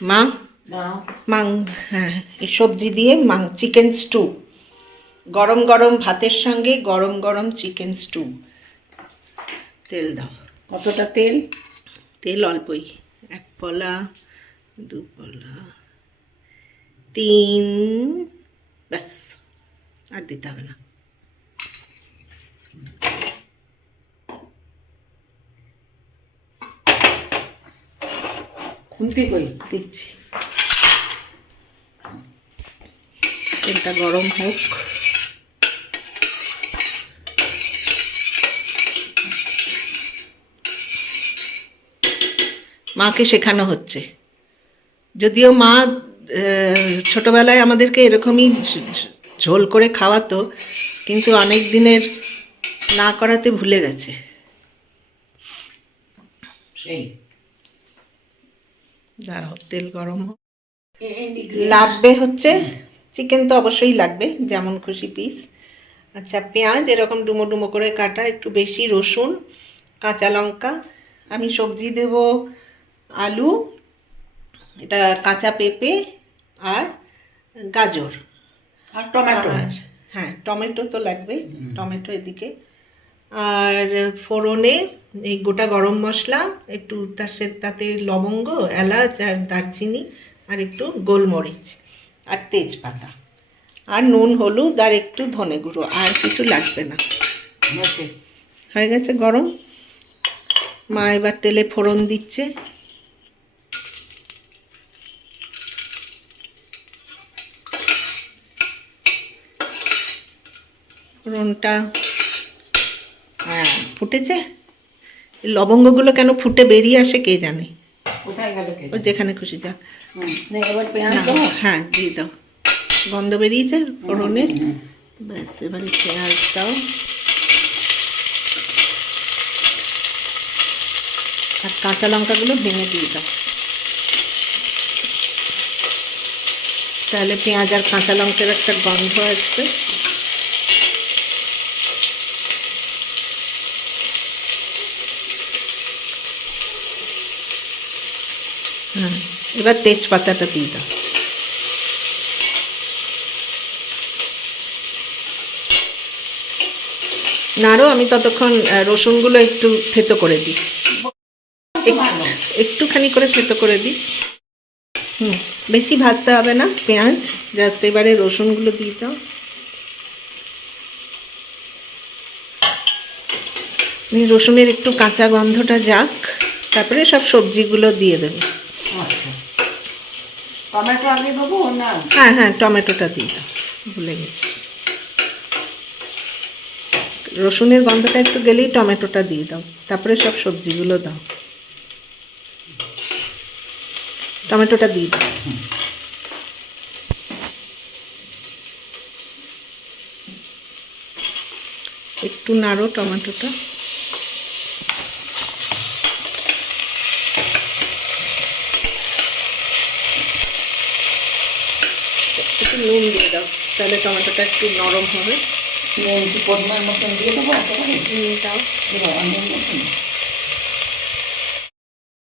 মা মাং হ্যাঁ এই সবজি দিয়ে চিকেন স্টু, গরম গরম ভাতের সঙ্গে গরম গরম চিকেন স্টু। তেল দাও। কতটা তেল? তেল অল্পই, 1 পলা 2 পলা 3, ব্যাস, আর দিতে হবে না। খুন্তি কই? দিচ্ছি। তেলটা গরম হোক। মাকে শেখানো হচ্ছে, যদিও মা ছোটবেলায় আমাদেরকে এরকমই ঝোল করে খাওয়াতো, কিন্তু অনেক দিনের না করাতে ভুলে গেছে। সেই দাঁড়াও, তেল গরম হোক। লাগবে হচ্ছে চিকেন তো অবশ্যই লাগবে, যেমন খুশি পিস। আচ্ছা, পেঁয়াজ এরকম ডুমো ডুমো করে কাটা, একটু বেশি রসুন, কাঁচা লঙ্কা। আমি সবজি দেব আলু, এটা কাঁচা পেঁপে আর গাজর আর টমেটো। হ্যাঁ, টমেটো তো লাগবে, টমেটো এদিকে। আর ফোড়নে এই গোটা গরম মশলা, একটু তাতে লবঙ্গ, এলাচ আর দারচিনি, আর একটু গোলমরিচ আর তেজপাতা, আর নুন, হলুদ আর একটু ধনে গুঁড়ো, আর কিছু লাগবে না। হয়ে গেছে গরম। মা এবার তেলে ফোড়ন দিচ্ছে। ফোড়নটা হ্যাঁ ফুটেছে। লবঙ্গগুলো কেন ফুটে বেরিয়ে আসে কে জানে, কোথায় গেল? ও যেখানে খুশি যাক। এবার পেঁয়াজ দাও। হ্যাঁ দিয়ে দাও, গন্ধ বেরিয়েছে ফোড়নের। ব্যাস, এবারে পেঁয়াজ দাও আর কাঁচা লঙ্কাগুলো ভেঙে দিয়ে দাও, তাহলে পেঁয়াজ আর কাঁচা লঙ্কার একটা গন্ধ আসবে। হ্যাঁ, এবার তেজপাতাটা দিয়ে দাও। নাড়ো, আমি ততক্ষণ রসুনগুলো একটু থেতো করে দিই, একটুখানি করে থেতো করে দিই। বেশি ভাজতে হবে না পেঁয়াজ, জাস্ট এবারে রসুনগুলো দিয়ে দাও। রসুনের একটু কাঁচা গন্ধটা যাক, তারপরে সব সবজিগুলো দিয়ে দেবে। টমেটো আগে দেবো না? হ্যাঁ হ্যাঁ, টমেটোটা দিয়ে দাও, ভুলে গেছি। রসুনের গন্ধটা একটু গেলেই টমেটোটা দিয়ে দাও, তারপরে সব সবজিগুলো দাও। টমেটোটা দিয়ে দাও। একটু নাড়ো টমেটোটা। একটু নুন দিয়ে দাও, তাহলে টমেটোটা একটু নরম হবে। নুন পরিমাণ মতন দিয়ে দেবো। দাও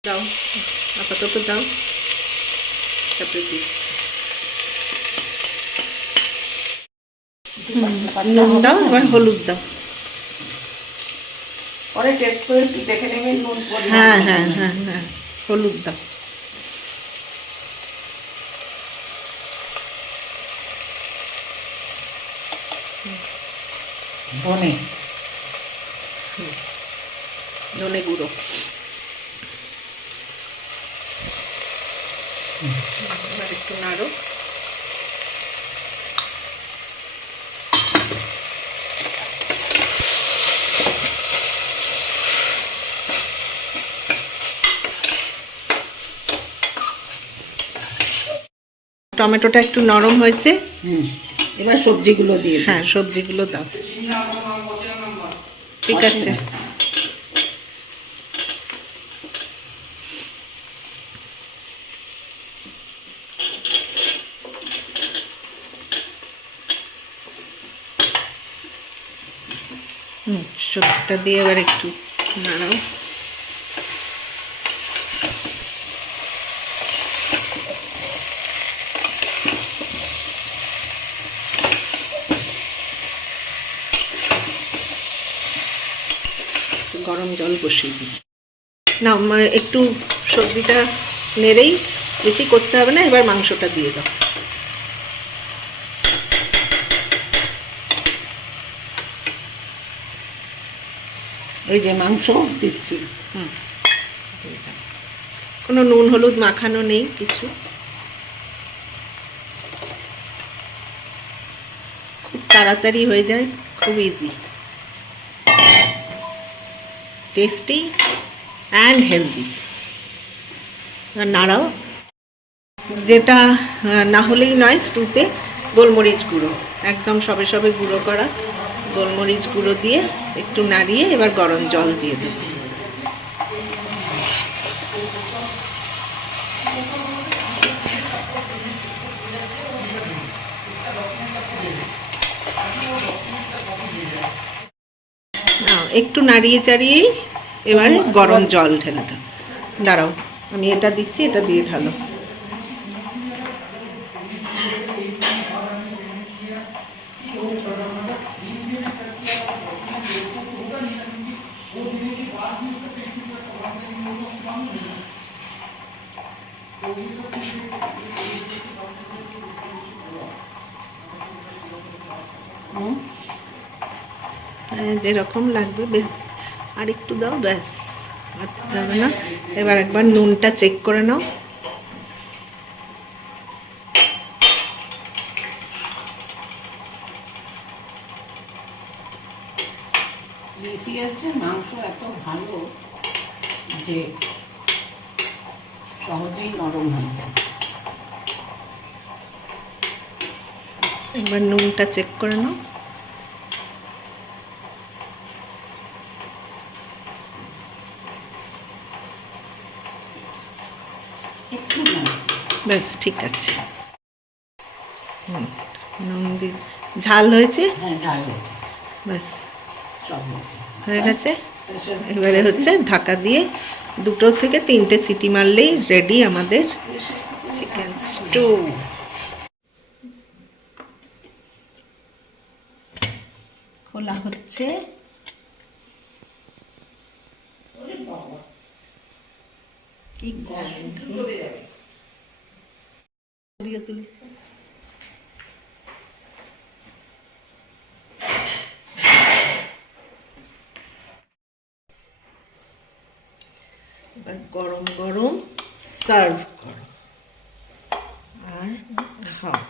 দাও, আপাতত দাও, তারপরে দিচ্ছি। নুন দাও, এবার হলুদ দাও। পরে টেস্ট করে একটু দেখে নেবে নুন। হ্যাঁ হ্যাঁ হ্যাঁ হ্যাঁ, হলুদ দাও। ধনে ধনে গুঁড়ো। এবার একটু নাড়ো। টমেটোটা একটু নরম হয়েছে, এবার সবজিগুলো দিয়ে। হ্যাঁ, সবজিগুলো দাও। ঠিক আছে, সবজিটা দিয়ে এবার একটু নাড়াও। গরম জল বসিয়ে দিই। না একটু সবজিটা নেড়েই, বেশি কষতে হবে না। এবার মাংসটা দিয়ে দাও। ওই যে মাংস দিচ্ছি। কোনো নুন হলুদ মাখানো নেই কিছু, খুব তাড়াতাড়ি হয়ে যায়, খুব ইজি, টেস্টি অ্যান্ড হেলদি। নাড়াও। যেটা না হলেই নয় স্টুতে, গোলমরিচ গুঁড়ো, একদম সবে সবে গুঁড়ো করা গোলমরিচ গুঁড়ো দিয়ে একটু নাড়িয়ে এবার গরম জল দিয়ে দেবো। একটু নাড়িয়ে চাড়িয়েই এবারে গরম জল ঢেলে দাও। দাঁড়াও, আমি এটা দিচ্ছি, এটা দিয়ে ঢালো। যেরকম লাগবে, বেশ আর একটু দাও, ব্যাস আর দিতে হবে না। এবার একবার নুনটা চেক করে নাও। মাংস এত ভালো যে সহজেই নরম হয়ে যায়। একবার নুনটা চেক করে নাও। ব্যাস ঠিক আছে। নুন দিয়ে ঝাল হয়েছে? হ্যাঁ, ঝাল হয়েছে। ব্যাস সব হয়েছে, হয়ে গেছে। এবারে হচ্ছে ঢাকা দিয়ে 2 থেকে 3টে সিটি মারলেই রেডি আমাদের চিকেন স্টু। খোলা হচ্ছে। কি গন্ধ! এবার গরম গরম সার্ভ করো আর খাও।